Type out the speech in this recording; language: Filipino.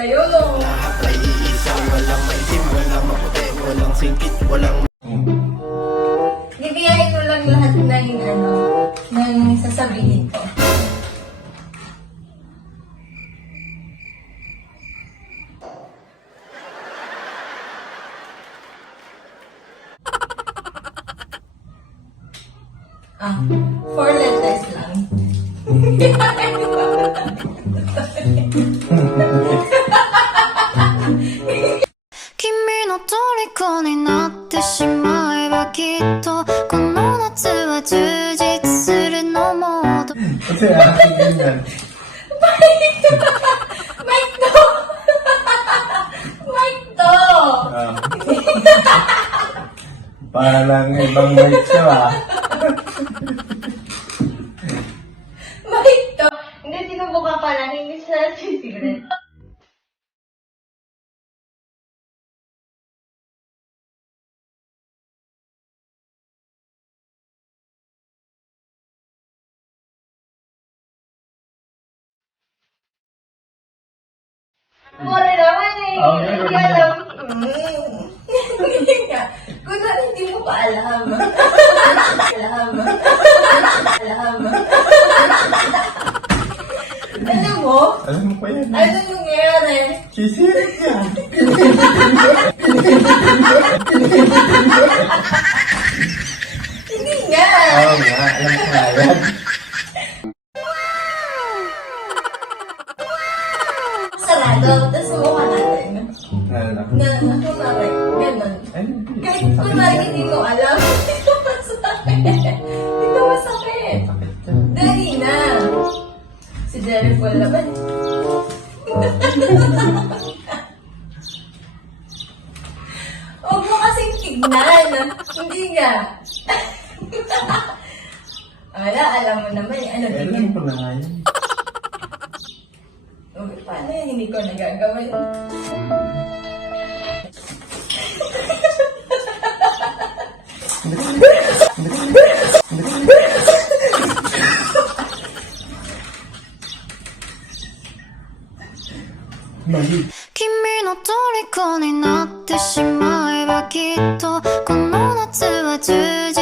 sa'yo. Nakakaiisa, walang maitim, walang maputi, walang singkit, walang... Bibiyahin ko lang lahat ng ano, ng sasabihin ko. Ah, four letters lang. の虜になってしまえばきっとこの夏は充実するのもっと Kasi aking ganyan. Mike to! Mike to! Ah. Parang ibang mic siya ah. Mike to! Hindi, sinubukan pa lang. Hindi siya secret. Mura naman eh. Oh, Hindi meron alam. Mm. Kung saan hindi mo pa alam. alam. alam. Alam mo? Alam mo pa yan. Ano nangyari? Sisirit yan. Hindi nga. Oo nga, alam ko nga yan. Sarado. Tapos mukha natin. Ano? Na, kunwari, ganun. Kahit kunwari hindi mo alam, hindi ko masakit. Hindi ko masakit. Dali na. Si Jerry Paul naman. Huwag mo kasing tignan. Hindi nga. Wala, alam mo naman. eh. Ano, Eh, Alam tignan. ko na nga yan. 君の ko na になってしまえばきっとこの夏は充実